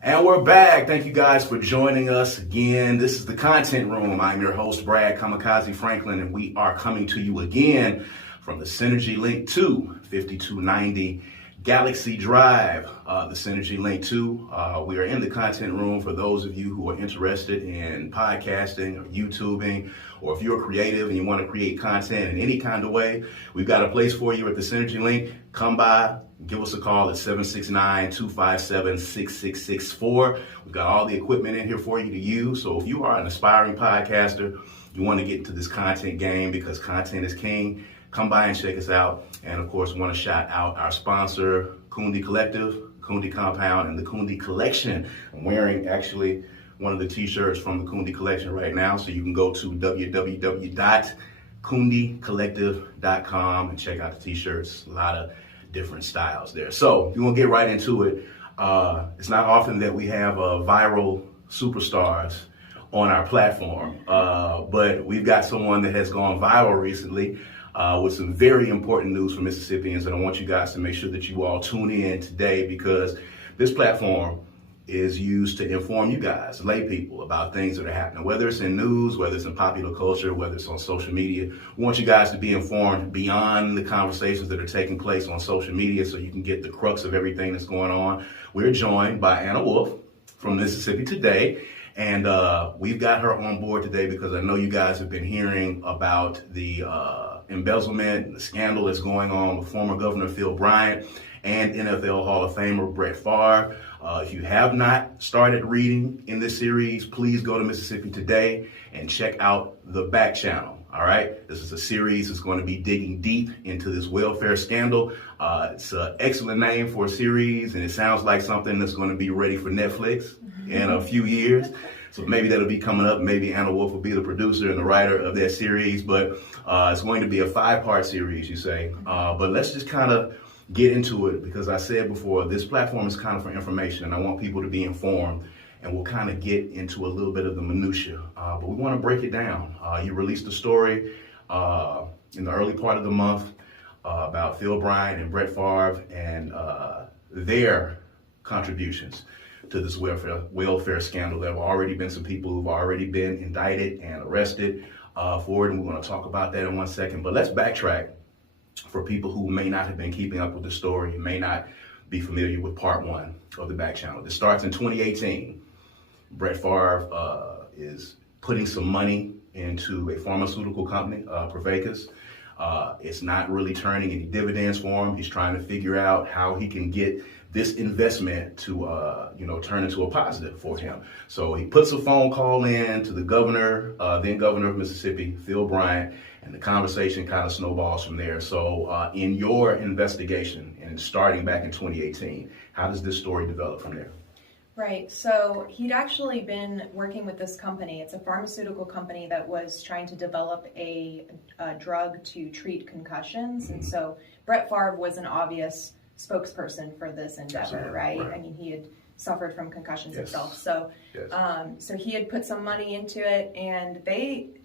And we're back. Thank you guys for joining us again. This is the Content Room. I'm your host, Brad Kamikaze Franklin, and we are coming to you again from the Synergy Link 2, 5290 Galaxy Drive. The Synergy Link 2. We are in the Content Room for those of you who are interested in podcasting or YouTubing, or if you're creative and you want to create content in any kind of way, we've got a place for you at the Synergy Link. Come by. Give us a call at 769-257-6664. We've got all the equipment in here for you to use. So if you are an aspiring podcaster, you want to get into this content game because content is king, come by and check us out. And of course, we want to shout out our sponsor, Kundi Collective, Kundi Compound, and the Kundi Collection. I'm wearing actually one of the t-shirts from the Kundi Collection right now. So you can go to www.kundicollective.com and check out the t-shirts. A lot of different styles there. So we're gonna get right into it. It's not often that we have viral superstars on our platform, but we've got someone that has gone viral recently with some very important news for Mississippians, and I want you guys to make sure that you all tune in today because this platform is used to inform you guys, lay people, about things that are happening, whether it's in news, whether it's in popular culture, whether it's on social media. We want you guys to be informed beyond the conversations that are taking place on social media so you can get the crux of everything that's going on. We're joined by Anna Wolfe from Mississippi Today, and we've got her on board today because I know you guys have been hearing about the embezzlement and the scandal that's going on with former Governor Phil Bryant and NFL Hall of Famer Brett Favre. If you have not started reading in this series, please go to Mississippi Today and check out the back channel. All right, this is a series that's going to be digging deep into this welfare scandal. It's an excellent name for a series, and it sounds like something that's going to be ready for Netflix in a few years. So maybe that'll be coming up. Maybe Anna Wolfe will be the producer and the writer of that series, but it's going to be a 5-part series, you say. But let's just kind of get into it because I said before, this platform is kind of for information and I want people to be informed, and we'll kind of get into a little bit of the minutia, but we want to break it down. You released a story in the early part of the month about Phil Bryant and Brett Favre and their contributions to this welfare scandal. There have already been some people who've already been indicted and arrested for it, and we're going to talk about that in one second, but let's backtrack for people who may not have been keeping up with the story, may not be familiar with part 1 of the back channel. This starts in 2018. Brett Favre is putting some money into a pharmaceutical company, Pravacus. It's not really turning any dividends for him. He's trying to figure out how he can get this investment to turn into a positive for him. So he puts a phone call in to the governor, then governor of Mississippi, Phil Bryant, and the conversation kind of snowballs from there. So in your investigation and starting back in 2018, how does this story develop from there? Right, so he'd actually been working with this company. It's a pharmaceutical company that was trying to develop a drug to treat concussions. Mm-hmm. And so Brett Favre was an obvious spokesperson for this endeavor, right? I mean, he had suffered from concussions himself. So so he had put some money into it, and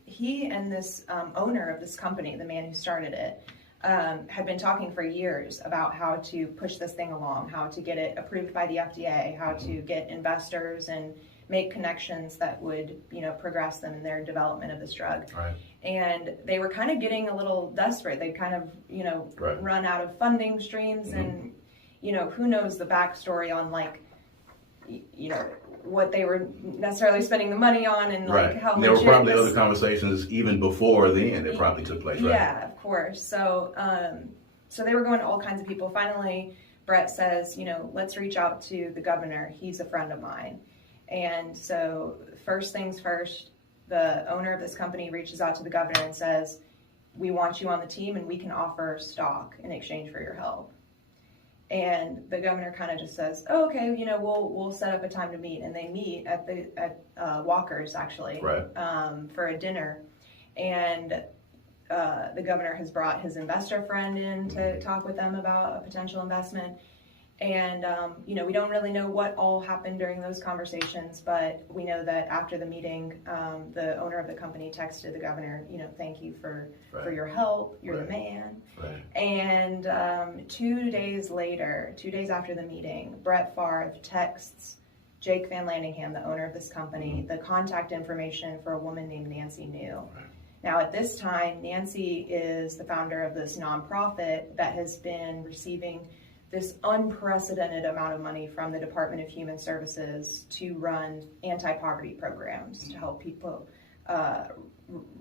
he and this owner of this company, the man who started it, had been talking for years about how to push this thing along, how to get it approved by the FDA, how to get investors and make connections that would, progress them in their development of this drug. Right. And they were kind of getting a little desperate. They kind of, run out of funding streams, and, who knows the backstory on what they were necessarily spending the money on, and how there were probably other conversations even before then that probably took place, right? Yeah, of course. So so they were going to all kinds of people. Finally, Brett says, let's reach out to the governor. He's a friend of mine. And so first things first, the owner of this company reaches out to the governor and says, we want you on the team and we can offer stock in exchange for your help. And the governor kind of just says, oh, okay, we'll set up a time to meet. And they meet at Walker's, actually, for a dinner. And the governor has brought his investor friend in to talk with them about a potential investment. And, we don't really know what all happened during those conversations, but we know that after the meeting, the owner of the company texted the governor, thank you for your help. You're the man. Right. And 2 days later, 2 days after the meeting, Brett Favre texts Jake Van Laningham, the owner of this company, the contact information for a woman named Nancy New. Right. Now, at this time, Nancy is the founder of this nonprofit that has been receiving this unprecedented amount of money from the Department of Human Services to run anti-poverty programs to help people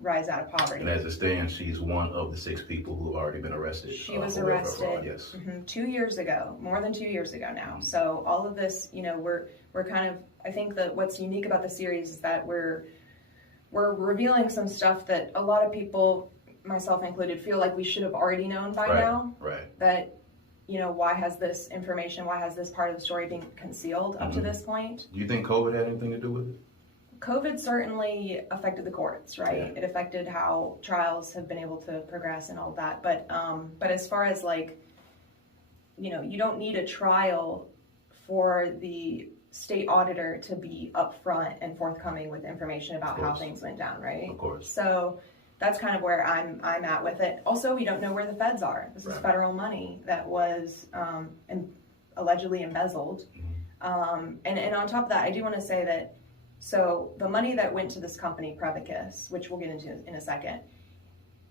rise out of poverty. And as it stands, she's one of the 6 people who have already been arrested. She was for welfare arrested fraud, yes. 2 years ago, more than 2 years ago now. So all of this, we're kind of, I think that what's unique about the series is that we're revealing some stuff that a lot of people, myself included, feel like we should have already known by now. Right. That, why has this part of the story been concealed up to this point? Do you think COVID had anything to do with it? COVID certainly affected the courts, right? Yeah. It affected how trials have been able to progress and all of that. But as far as you don't need a trial for the state auditor to be upfront and forthcoming with information about how things went down, right? Of course. So that's kind of where I'm at with it. Also, we don't know where the feds are. This is federal money that was allegedly embezzled. And on top of that, I do want to say that, so the money that went to this company, Previcus, which we'll get into in a second,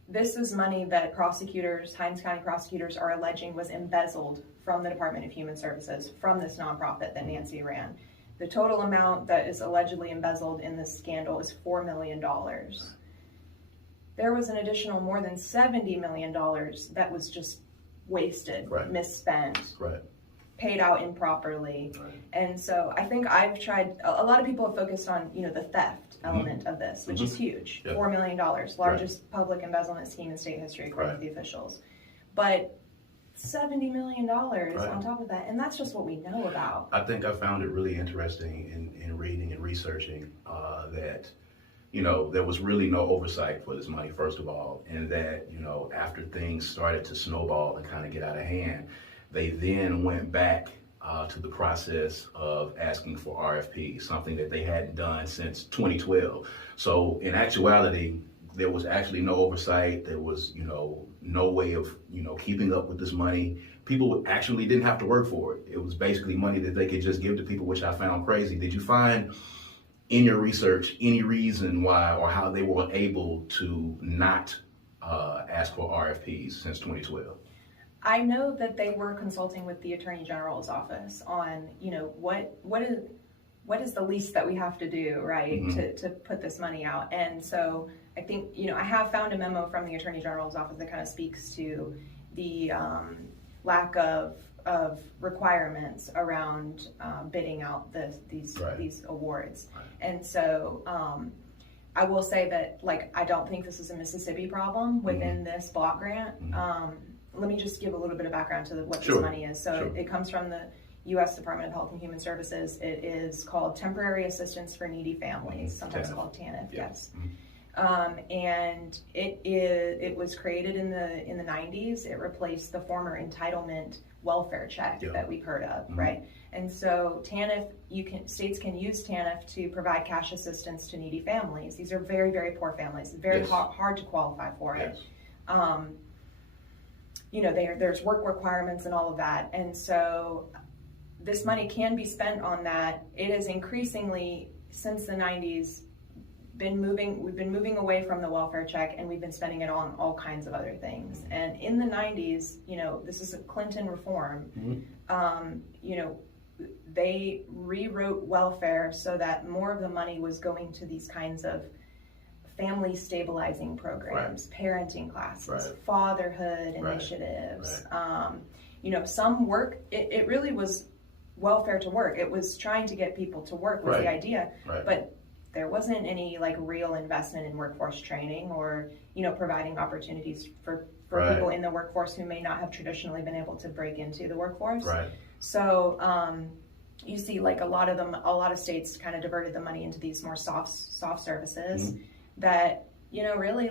this is money that Hinds County prosecutors are alleging was embezzled from the Department of Human Services, from this nonprofit that Nancy ran. The total amount that is allegedly embezzled in this scandal is $4 million. There was an additional more than $70 million that was just wasted, misspent, paid out improperly. And so I think I've tried, a lot of people have focused on, the theft element of this, which is huge. $4 million, largest public embezzlement scheme in state history, according to the officials. But $70 million on top of that, and that's just what we know about. I think I found it really interesting in reading and researching that, there was really no oversight for this money, first of all, and that, after things started to snowball and kind of get out of hand, they then went back to the process of asking for RFP, something that they hadn't done since 2012. So in actuality, there was actually no oversight. There was, no way of, keeping up with this money. People actually didn't have to work for it. It was basically money that they could just give to people, which I found crazy. Did you find in your research any reason why or how they were able to not ask for RFPs since 2012? I know that they were consulting with the Attorney General's office on, what is the least that we have to do, right, to put this money out. And so I think, I have found a memo from the Attorney General's office that kind of speaks to the lack of requirements around bidding out these awards. And so I will say that, I don't think this is a Mississippi problem within this block grant. Let me just give a little bit of background to what this money is. So it comes from the U.S. Department of Health and Human Services. It is called Temporary Assistance for Needy Families, sometimes called TANF, yes. And it was created in the 90s. It replaced the former entitlement welfare check that we've heard of, right? And so TANF, states can use TANF to provide cash assistance to needy families. These are very, very poor families, very hard to qualify for it. There's work requirements and all of that. And so this money can be spent on that. It is increasingly, since the 90s, we've been moving away from the welfare check, and we've been spending it on all kinds of other things. And in the 90s, this is a Clinton reform. They rewrote welfare so that more of the money was going to these kinds of family stabilizing programs, parenting classes, fatherhood initiatives. Some work, it really was welfare to work. It was trying to get people to work was the idea, but there wasn't any real investment in workforce training or, providing opportunities for people in the workforce who may not have traditionally been able to break into the workforce. So you see a lot of states kind of diverted the money into these more soft services that, really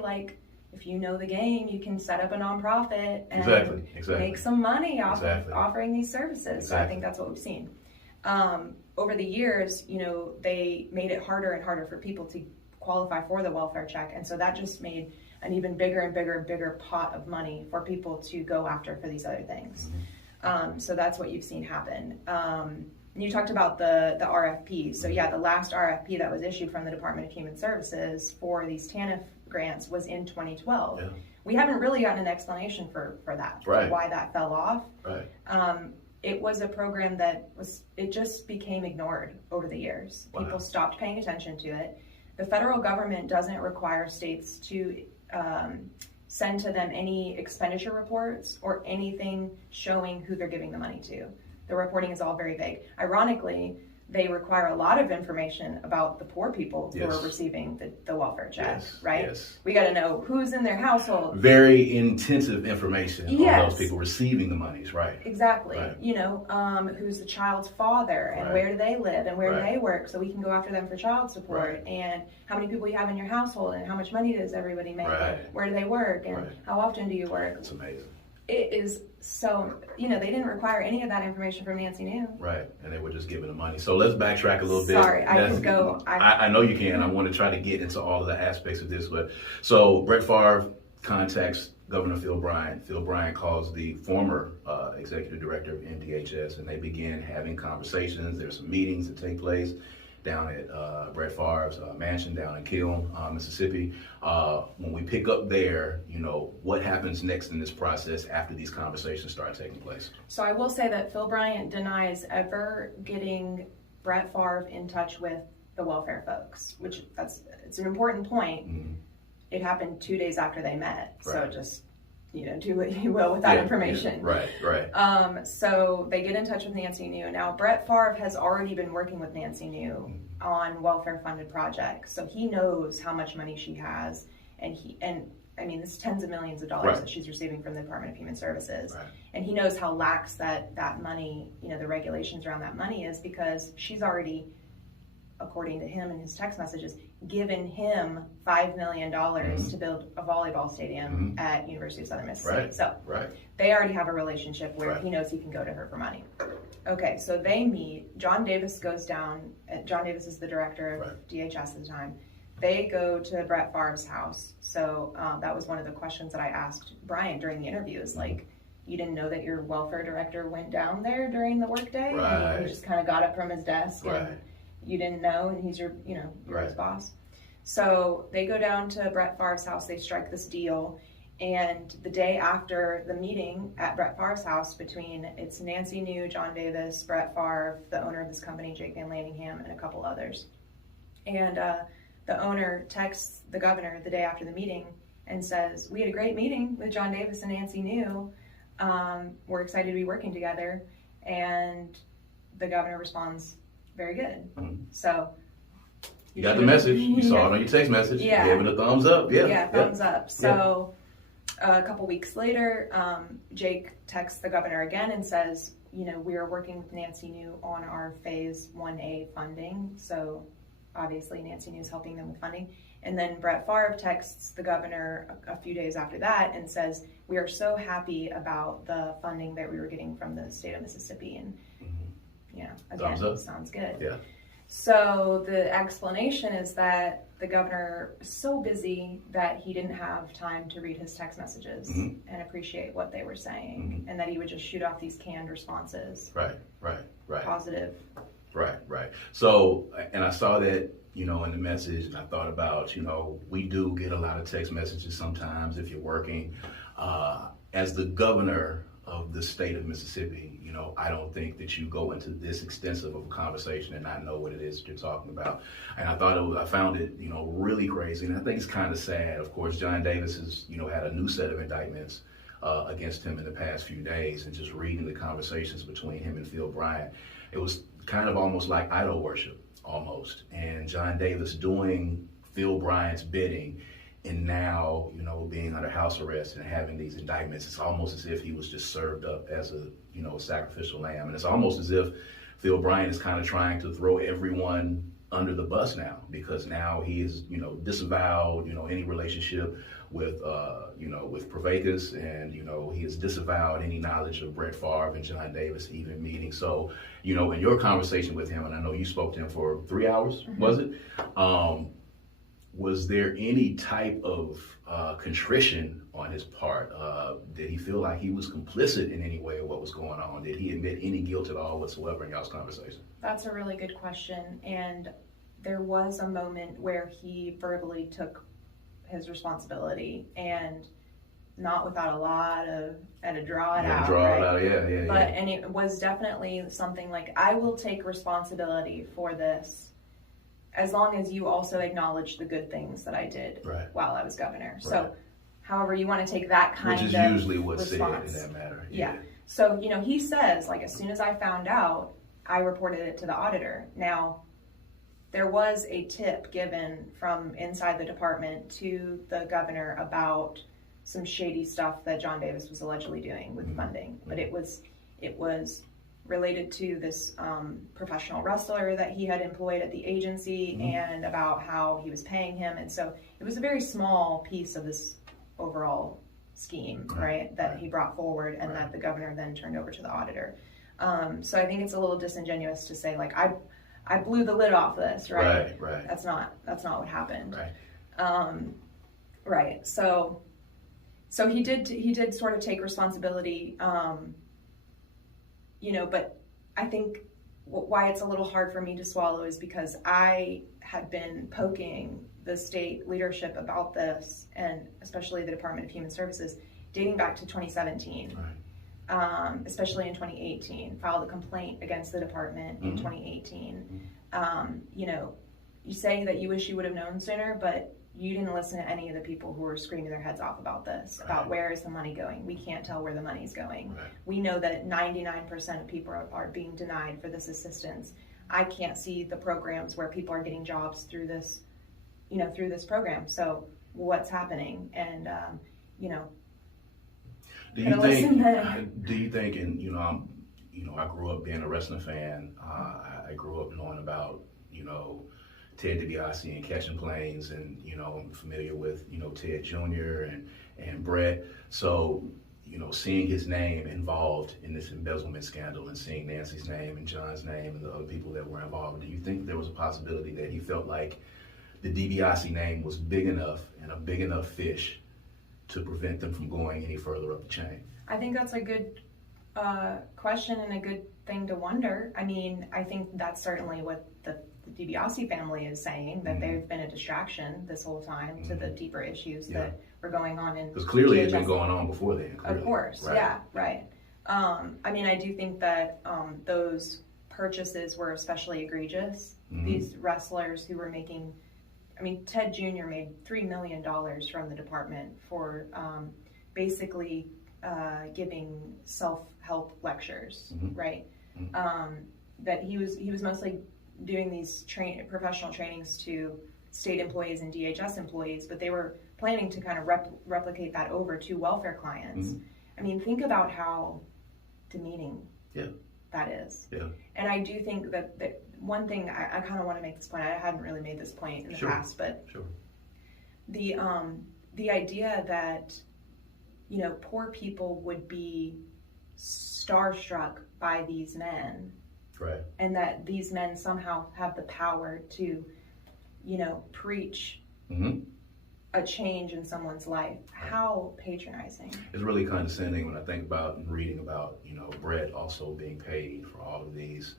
if you know the game, you can set up a nonprofit and make some money off of offering these services. So I think that's what we've seen. Over the years, they made it harder and harder for people to qualify for the welfare check. And so that just made an even bigger and bigger pot of money for people to go after for these other things. So that's what you've seen happen. You talked about the RFP. So yeah, the last RFP that was issued from the Department of Human Services for these TANF grants was in 2012. Yeah. We haven't really gotten an explanation for that, Right. why that fell off. Right. It was a program it just became ignored over the years. Wow. People stopped paying attention to it. The federal government doesn't require states to send to them any expenditure reports or anything showing who they're giving the money to. The reporting is all very vague. Ironically, they require a lot of information about the poor people who are receiving the welfare check, right? Yes. We got to know who's in their household. Very intensive information on those people receiving the monies, right? Exactly. Right. You know, who's the child's father and where do they live and where do they work, so we can go after them for child support, and how many people you have in your household and how much money does everybody make, where do they work, and how often do you work. That's amazing. It is so, they didn't require any of that information from Nancy New. Right, and they were just giving the money. So let's backtrack a little bit. Sorry, I could go. I know you can. I want to try to get into all of the aspects of this. But so Brett Favre contacts Governor Phil Bryant. Phil Bryant calls the former executive director of MDHS, and they begin having conversations. There's some meetings that take place down at Brett Favre's mansion down in Kiln, Mississippi. When we pick up there, what happens next in this process after these conversations start taking place? So I will say that Phil Bryant denies ever getting Brett Favre in touch with the welfare folks, which it's an important point. Mm-hmm. It happened 2 days after they met, so just do what you will with that information. Right. So they get in touch with Nancy New. Now, Brett Favre has already been working with Nancy New on welfare-funded projects, so he knows how much money she has, and it's tens of millions of dollars that she's receiving from the Department of Human Services, and he knows how lax that money, the regulations around that money is, because she's already, according to him in his text messages, given him $5 million to build a volleyball stadium at University of Southern Mississippi. So they already have a relationship where he knows he can go to her for money. Okay, so they meet. John Davis goes down. John Davis is the director of DHS at the time. They go to Brett Favre's house. So that was one of the questions that I asked Bryant during the interview, is like, you didn't know that your welfare director went down there during the workday? And he just kind of got up from his desk and you didn't know, and he's your, you're his boss. So they go down to Brett Favre's house, they strike this deal, and the day after the meeting at Brett Favre's house it's Nancy New, John Davis, Brett Favre, the owner of this company, Jake and Laningham, and a couple others. And the owner texts the governor the day after the meeting and says, we had a great meeting with John Davis and Nancy New. We're excited to be working together. And the governor responds, very good. So you got the message. You saw it on your text message. You gave it a thumbs up. Thumbs up. So a couple weeks later, Jake texts the governor again and says, we are working with Nancy New on our phase 1A funding. So obviously Nancy New is helping them with funding. And then Brett Favre texts the governor a few days after that and says, we are so happy about the funding that we were getting from the state of Mississippi. And again, sounds good. Yeah. So the explanation is that the governor was so busy that he didn't have time to read his text messages and appreciate what they were saying, and that he would just shoot off these canned responses. Right. Positive. Right. So, and I saw that, in the message, and I thought about, we do get a lot of text messages sometimes if you're working. As the governor of the state of Mississippi, I don't think that you go into this extensive of a conversation and not know what it is that you're talking about. And I found it, really crazy. And I think it's kind of sad. Of course, John Davis has, had a new set of indictments against him in the past few days, and just reading the conversations between him and Phil Bryant, it was kind of almost like idol worship, almost. And John Davis doing Phil Bryant's bidding, and now, being under house arrest and having these indictments, it's almost as if he was just served up as a sacrificial lamb. And it's almost as if Phil Bryant is kind of trying to throw everyone under the bus now, because now he is, disavowed, any relationship with, with Pravakis, and, he has disavowed any knowledge of Brett Favre and John Davis even meeting. So, in your conversation with him, and I know you spoke to him for 3 hours, was it? Was there any type of contrition on his part? Did he feel like he was complicit in any way of what was going on? Did he admit any guilt at all whatsoever in y'all's conversation? That's a really good question. And there was a moment where he verbally took his responsibility, and not without a lot of, had to draw it out. But, and it was definitely something like, I will take responsibility for this as long as you also acknowledge the good things that I did while I was governor. Right. So, however you want to take that kind of response. Which is usually what's said in that matter. Yeah. So, he says, like, as soon as I found out, I reported it to the auditor. Now, there was a tip given from inside the department to the governor about some shady stuff that John Davis was allegedly doing with funding. But it was related to this professional wrestler that he had employed at the agency, and about how he was paying him. And so it was a very small piece of this overall scheme, that he brought forward, and that the governor then turned over to the auditor. So I think it's a little disingenuous to say, like, I blew the lid off this, right? Right. That's not what happened. Right. So he did sort of take responsibility, but I think why it's a little hard for me to swallow is because I had been poking the state leadership about this, and especially the Department of Human Services, dating back to 2017. Especially in 2018, filed a complaint against the department in 2018. You say that you wish you would have known sooner, but you didn't listen to any of the people who were screaming their heads off about this, about where is the money going. We can't tell where the money's going. We know that 99% of people are being denied for this assistance. I can't see the programs where people are getting jobs through this, through this program. So what's happening? And, Do you think, and I grew up being a wrestling fan. I grew up knowing about, Ted DiBiase and Catching Planes, and I'm familiar with Ted Jr. and Brett. So seeing his name involved in this embezzlement scandal, and seeing Nancy's name and John's name and the other people that were involved, do you think there was a possibility that he felt like the DiBiase name was big enough and a big enough fish to prevent them from going any further up the chain? I think that's a good question and a good thing to wonder. I mean, I think that's certainly what the DiBiase family is saying, that they've been a distraction this whole time to the deeper issues that were going on in. Because clearly it's been going on before then. Of course, right. I mean, I do think that those purchases were especially egregious. These wrestlers who were making, Ted Jr. made $3 million from the department for basically giving self-help lectures, right? That he was mostly doing these professional trainings to state employees and DHS employees, but they were planning to kind of replicate that over to welfare clients. Think about how demeaning that is. And I do think that one thing, I kind of want to make this point, I hadn't really made this point in the past, but the idea that, poor people would be starstruck by these men, and that these men somehow have the power to, preach a change in someone's life. How patronizing. It's really condescending when I think about and reading about, Brett also being paid for all of these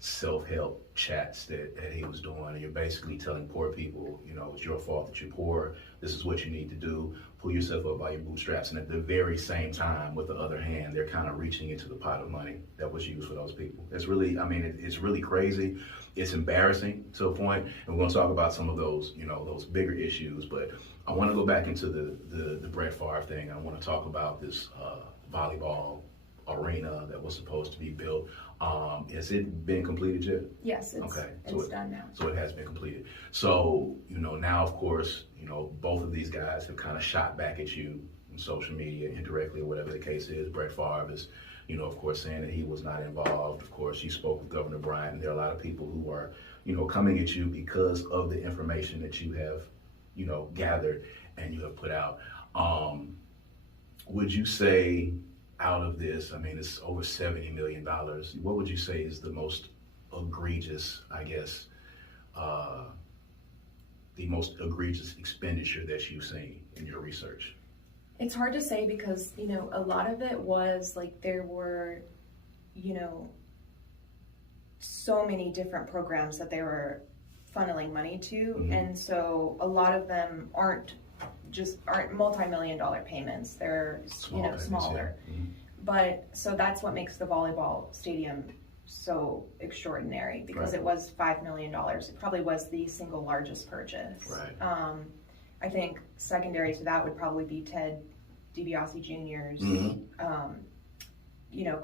self-help chats that he was doing. And you're basically telling poor people, it's your fault that you're poor. This is what you need to do. Pull yourself up by your bootstraps. And at the very same time, with the other hand, they're kind of reaching into the pot of money that was used for those people. It's really, it's really crazy. It's embarrassing to a point. And we're going to talk about some of those, those bigger issues. But I want to go back into the Brett Favre thing. I want to talk about this volleyball arena that was supposed to be built. Has it been completed yet? Yes, it's done now. So it has been completed. So, now of course, both of these guys have kind of shot back at you on social media, indirectly or whatever the case is. Brett Favre is, of course, saying that he was not involved. Of course, you spoke with Governor Bryant, and there are a lot of people who are, coming at you because of the information that you have, gathered and you have put out. Would you say, out of this, it's over $70 million. What would you say is the most egregious, I guess, the most egregious expenditure that you've seen in your research? It's hard to say because, a lot of it was like there were, so many different programs that they were funneling money to. Mm-hmm. And so a lot of them aren't multi-million dollar payments. They're, smaller. Yeah. Mm-hmm. But so that's what makes the volleyball stadium so extraordinary because Right. it was $5 million. It probably was the single largest purchase. Right. I think secondary to that would probably be Ted DiBiase Jr.'s, Mm-hmm.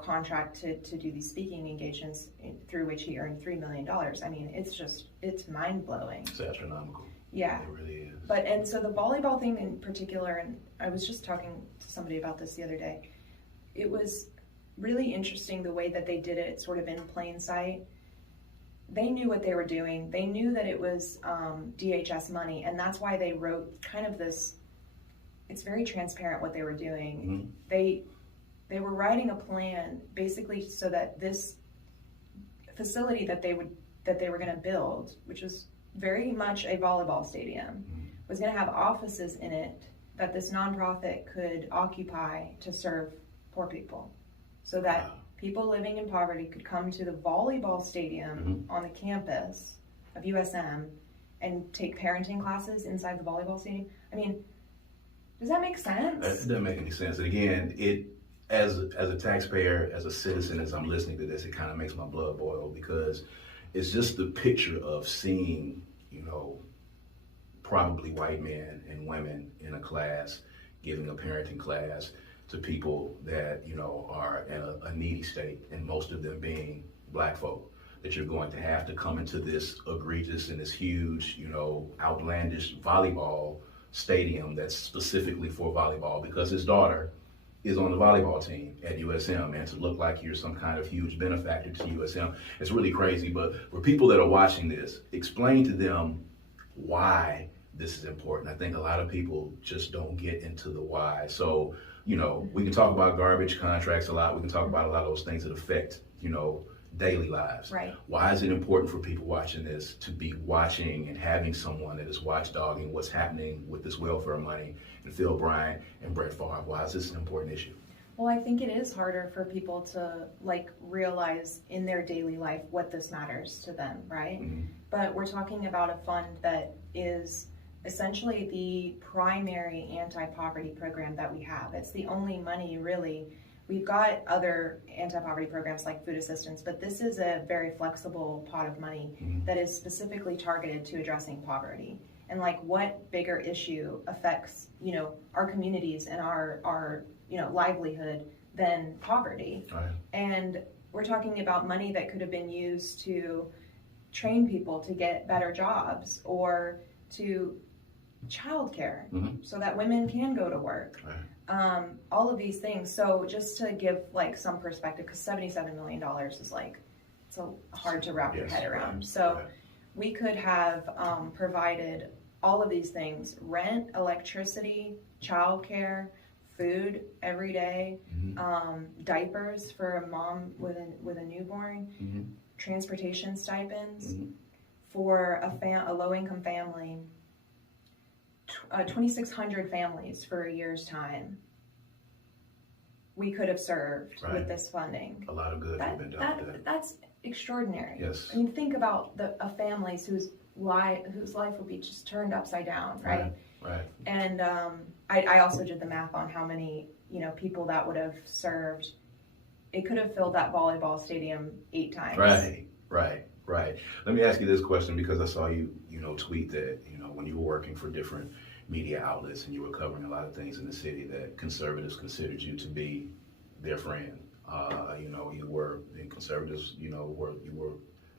Contract to do these speaking engagements through which he earned $3 million. I mean, it's mind blowing. It's astronomical. Yeah. It really is. And so the volleyball thing in particular, and I was just talking to somebody about this the other day, it was really interesting the way that they did it sort of in plain sight. They knew what they were doing. They knew that it was DHS money, and that's why they wrote kind of this, it's very transparent what they were doing. Mm-hmm. They were writing a plan basically so that this facility that they were going to build, which was very much a volleyball stadium, was going to have offices in it that this nonprofit could occupy to serve poor people, so that people living in poverty could come to the volleyball stadium on the campus of USM and take parenting classes inside the volleyball stadium. I mean, does that make sense? It doesn't make any sense. And again, as a taxpayer, as a citizen, as I'm listening to this, it kind of makes my blood boil because it's just the picture of seeing, probably white men and women in a class giving a parenting class to people that, are in a needy state, and most of them being black folk, that you're going to have to come into this egregious and this huge, outlandish volleyball stadium that's specifically for volleyball because his daughter is on the volleyball team at USM, and to look like you're some kind of huge benefactor to USM. It's really crazy, but for people that are watching this, explain to them why this is important. I think a lot of people just don't get into the why. So, we can talk about garbage contracts a lot. We can talk about a lot of those things that affect, daily lives. Right. Why is it important for people watching this to be watching and having someone that is watchdogging what's happening with this welfare money and Phil Bryant and Brett Favre? Why is this an important issue? Well, I think it is harder for people to realize in their daily life what this matters to them, right? Mm-hmm. But we're talking about a fund that is essentially the primary anti-poverty program that we have. It's the only money really. We've got other anti-poverty programs like food assistance, but this is a very flexible pot of money that is specifically targeted to addressing poverty. And what bigger issue affects, our communities and our livelihood than poverty? Right. And we're talking about money that could have been used to train people to get better jobs or to childcare so that women can go to work. Right. All of these things. So just to give some perspective, because $77 million is it's hard to wrap your head around. Right. So Right. we could have provided all of these things: rent, electricity, childcare, food every day, diapers for a mom with a newborn, transportation stipends for a low-income family. 2,600 families for a year's time we could have served with this funding. A lot of good has been done with that. That's extraordinary. Yes. I mean, think about the families whose life would be just turned upside down, right? Right. And I also did the math on how many people that would have served. It could have filled that volleyball stadium 8 times. Right. Let me ask you this question because I saw you, tweet that, when you were working for different media outlets and you were covering a lot of things in the city that conservatives considered you to be their friend. Conservatives,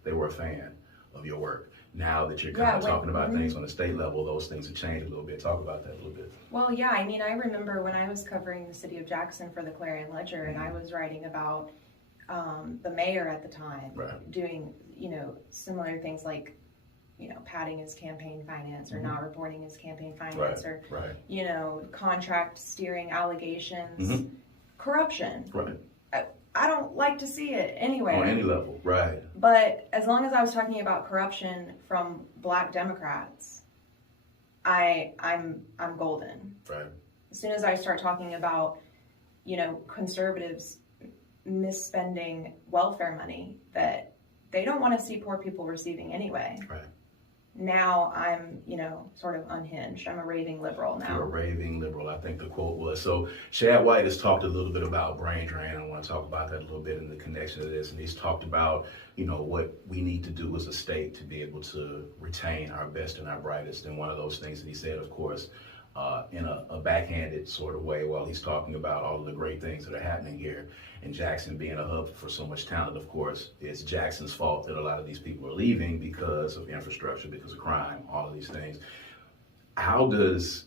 they were a fan of your work. Now that you're kind of talking about things on the state level, those things have changed a little bit. Talk about that a little bit. Well, yeah, I mean, I remember when I was covering the city of Jackson for the Clarion Ledger, and I was writing about the mayor at the time doing, similar things like, padding his campaign finance or not reporting his campaign finance or, contract steering allegations, corruption. Right. I don't like to see it anywhere. On any level, right. But as long as I was talking about corruption from black Democrats, I'm golden. Right. As soon as I start talking about, conservatives misspending welfare money that they don't want to see poor people receiving anyway. Right. Now I'm, sort of unhinged. I'm a raving liberal now. You're a raving liberal, I think the quote was. So Shad White has talked a little bit about brain drain. I want to talk about that a little bit in the connection to this. And he's talked about, what we need to do as a state to be able to retain our best and our brightest. And one of those things that he said, of course, in a backhanded sort of way, while he's talking about all of the great things that are happening here. And Jackson being a hub for so much talent, of course, it's Jackson's fault that a lot of these people are leaving because of infrastructure, because of crime, all of these things. How does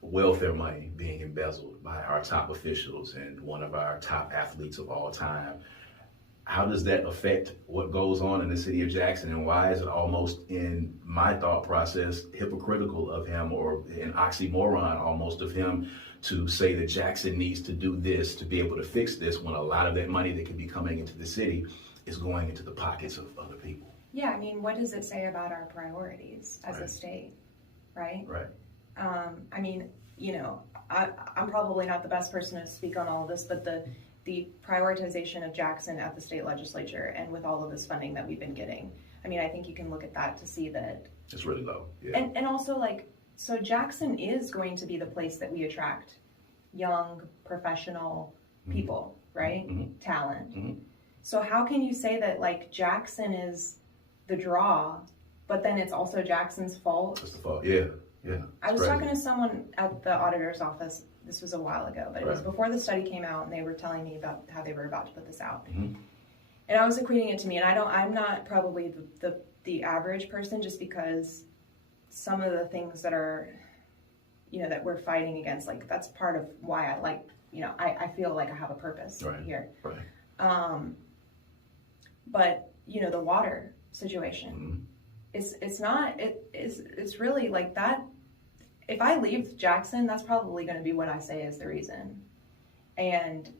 welfare money being embezzled by our top officials and one of our top athletes of all time, how does that affect what goes on in the city of Jackson, and why is it almost, in my thought process, hypocritical of him, or an oxymoron almost of him, to say that Jackson needs to do this to be able to fix this, when a lot of that money that could be coming into the city is going into the pockets of other people? Yeah, what does it say about our priorities as a state, right? Right. I'm probably not the best person to speak on all of this, but the prioritization of Jackson at the state legislature and with all of this funding that we've been getting, I think you can look at that to see that It's really low. Yeah. And also, so Jackson is going to be the place that we attract young, professional people, right? Mm-hmm. Talent. Mm-hmm. So how can you say that Jackson is the draw, but then it's also Jackson's fault? It's the fault. Yeah. Yeah. I was talking to someone at the auditor's office. This was a while ago, but it was before the study came out, and they were telling me about how they were about to put this out. Mm-hmm. And I was equating it to me, and I'm not probably the average person, just because some of the things that are, that we're fighting against, that's part of why I feel like I have a purpose here. Right. But the water situation, it's really like that. If I leave Jackson, that's probably going to be what I say is the reason. And,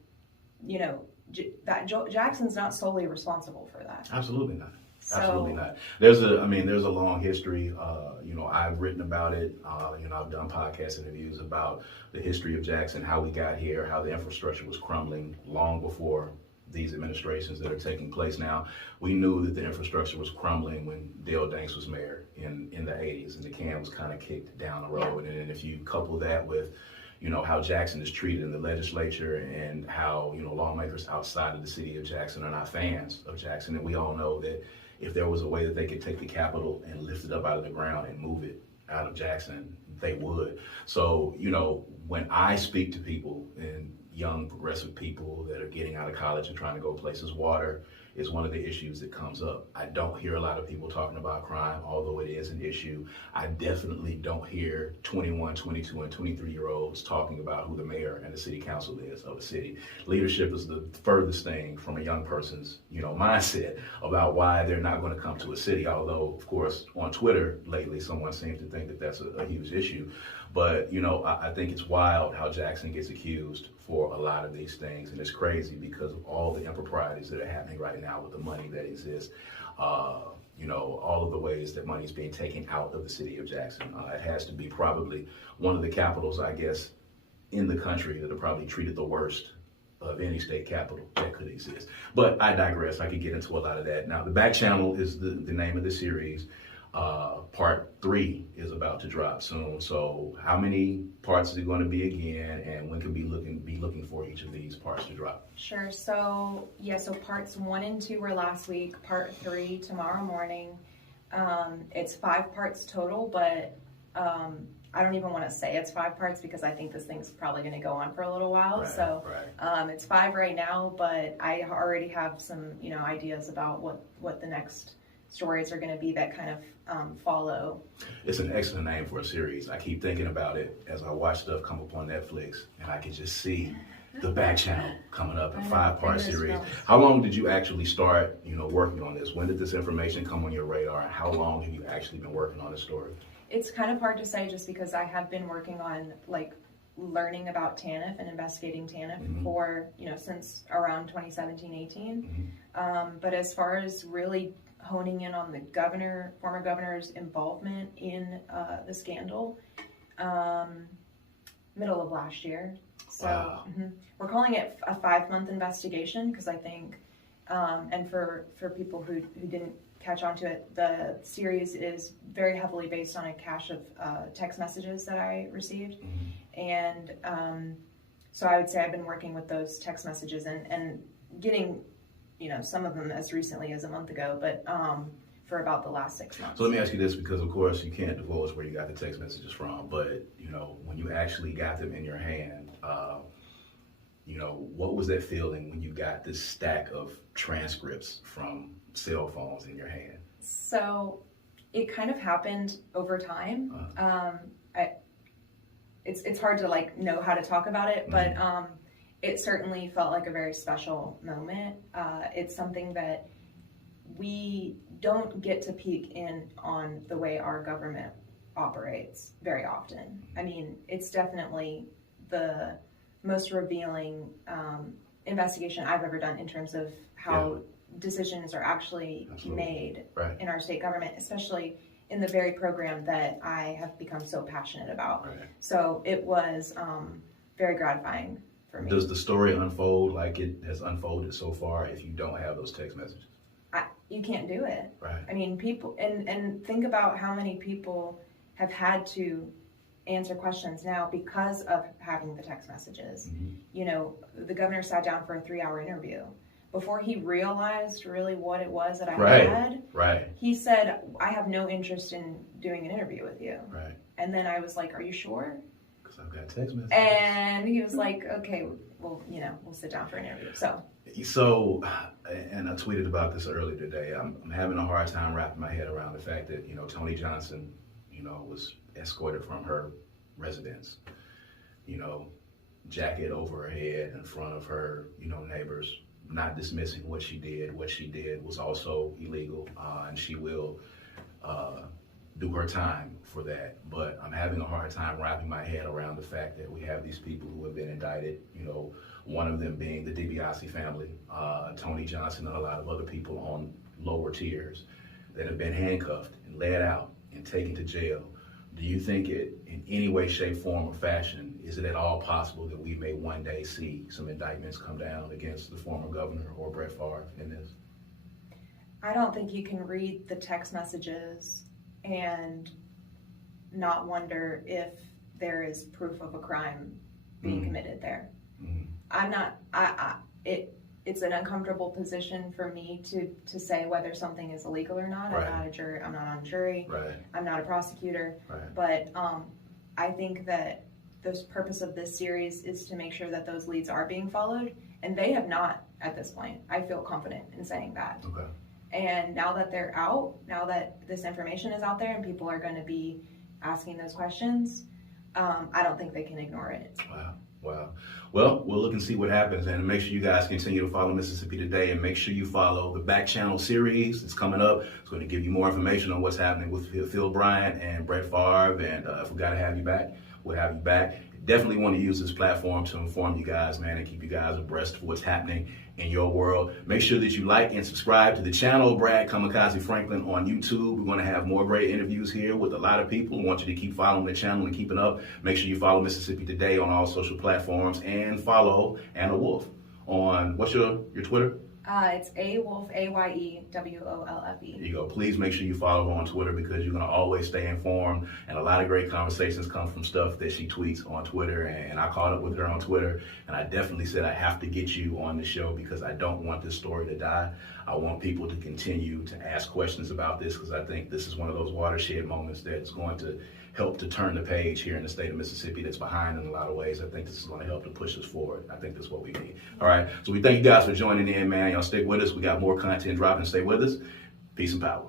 Jackson's not solely responsible for that. Absolutely not. So, Absolutely not. There's a long history. I've written about it. I've done podcast interviews about the history of Jackson, how we got here, how the infrastructure was crumbling long before these administrations that are taking place now. We knew that the infrastructure was crumbling when Dale Danks was mayor in the 80s, and the can was kind of kicked down the road. Yeah. And then if you couple that with, how Jackson is treated in the legislature, and how, lawmakers outside of the city of Jackson are not fans of Jackson. And we all know that if there was a way that they could take the Capitol and lift it up out of the ground and move it out of Jackson, they would. So, when I speak to people, and young progressive people that are getting out of college and trying to go places, water is one of the issues that comes up. I don't hear a lot of people talking about crime, although it is an issue. I definitely don't hear 21, 22, and 23-year-olds talking about who the mayor and the city council is of a city. Leadership is the furthest thing from a young person's, mindset about why they're not going to come to a city. Although, of course, on Twitter lately, someone seems to think that that's a huge issue. But, I think it's wild how Jackson gets accused for a lot of these things. And it's crazy because of all the improprieties that are happening right now with the money that exists. All of the ways that money is being taken out of the city of Jackson. It has to be probably one of the capitals, I guess, in the country that are probably treated the worst of any state capital that could exist. But I digress. I could get into a lot of that. Now, the Back Channel is the name of the series. Part 3 is about to drop soon. So how many parts is it going to be again, and when can we be looking for each of these parts to drop? Sure. So parts 1 and 2 were last week. Part 3 tomorrow morning. It's 5 parts total, but I don't even want to say it's 5 parts because I think this thing's probably going to go on for a little while. It's 5 right now, but I already have some ideas about what the next stories are going to be that kind of follow. It's an excellent name for a series. I keep thinking about it as I watch stuff come up on Netflix, and I can just see the Back Channel coming up in 5-part series. How long did you actually start, working on this? When did this information come on your radar, and how long have you actually been working on this story? It's kind of hard to say, just because I have been working on learning about TANF and investigating TANF for since around 2017-18. But as far as really honing in on the former governor's involvement in the scandal middle of last year. So Wow. We're calling it a 5-month investigation because I think, and for people who didn't catch on to it, the series is very heavily based on a cache of text messages that I received. And so I would say I've been working with those text messages and getting, some of them as recently as a month ago, but for about the last 6 months. So let me ask you this, because of course you can't divulge where you got the text messages from, but when you actually got them in your hand, what was that feeling when you got this stack of transcripts from cell phones in your hand? So it kind of happened over time. It's hard to know how to talk about it, but it certainly felt like a very special moment. It's something that we don't get to peek in on the way our government operates very often. I mean, it's definitely the most revealing investigation I've ever done in terms of how decisions are actually made in our state government, especially in the very program that I have become so passionate about. Right. So it was very gratifying for me. Does the story unfold like it has unfolded so far if you don't have those text messages? You can't do it. Right. I mean, people, and think about how many people have had to answer questions now because of having the text messages. The governor sat down for a 3-hour interview. Before he realized really what it was that I had, he said, I have no interest in doing an interview with you. Right. And then I was like, are you sure? Because I've got text messages. And he was like, okay, well, we'll sit down for an interview. So, and I tweeted about this earlier today. I'm having a hard time wrapping my head around the fact that, Tony Johnson, was escorted from her residence, jacket over her head in front of her, neighbors, not dismissing what she did. What she did was also illegal, and she will do her time for that. But I'm having a hard time wrapping my head around the fact that we have these people who have been indicted, one of them being the DiBiase family, Tony Johnson, and a lot of other people on lower tiers that have been handcuffed and led out and taken to jail. Do you think it, in any way, shape, form, or fashion, is it at all possible that we may one day see some indictments come down against the former governor or Brett Favre in this? I don't think you can read the text messages and not wonder if there is proof of a crime being committed there. I'm not, it's an uncomfortable position for me to say whether something is illegal or not. Right. I'm not a jury, I'm not on a jury. Right. I'm not a prosecutor. Right. But I think that the purpose of this series is to make sure that those leads are being followed, and they have not at this point. I feel confident in saying that. Okay. And now that they're out, now that this information is out there and people are going to be asking those questions, I don't think they can ignore it. Wow. Well, we'll look and see what happens, and make sure you guys continue to follow Mississippi Today, and make sure you follow the Back Channel series. It's coming up. It's going to give you more information on what's happening with Phil Bryant and Brett Favre, and if we got to have you back, we'll have you back. Definitely want to use this platform to inform you guys, man, and keep you guys abreast of what's happening in your world. Make sure that you like and subscribe to the channel, Brad Kamikaze Franklin on YouTube. We're going to have more great interviews here with a lot of people. I want you to keep following the channel and keeping up. Make sure you follow Mississippi Today on all social platforms, and follow Anna Wolfe on, what's your Twitter? It's Wolfe, AYEWOLFE. There you go. Please make sure you follow her on Twitter, because you're going to always stay informed, and a lot of great conversations come from stuff that she tweets on Twitter, and I caught up with her on Twitter, and I definitely said I have to get you on the show because I don't want this story to die. I want people to continue to ask questions about this, because I think this is one of those watershed moments that's going to help to turn the page here in the state of Mississippi that's behind in a lot of ways. I think this is going to help to push us forward. I think that's what we need. All right. So we thank you guys for joining in, man. Y'all stick with us. We got more content dropping. Stay with us. Peace and power.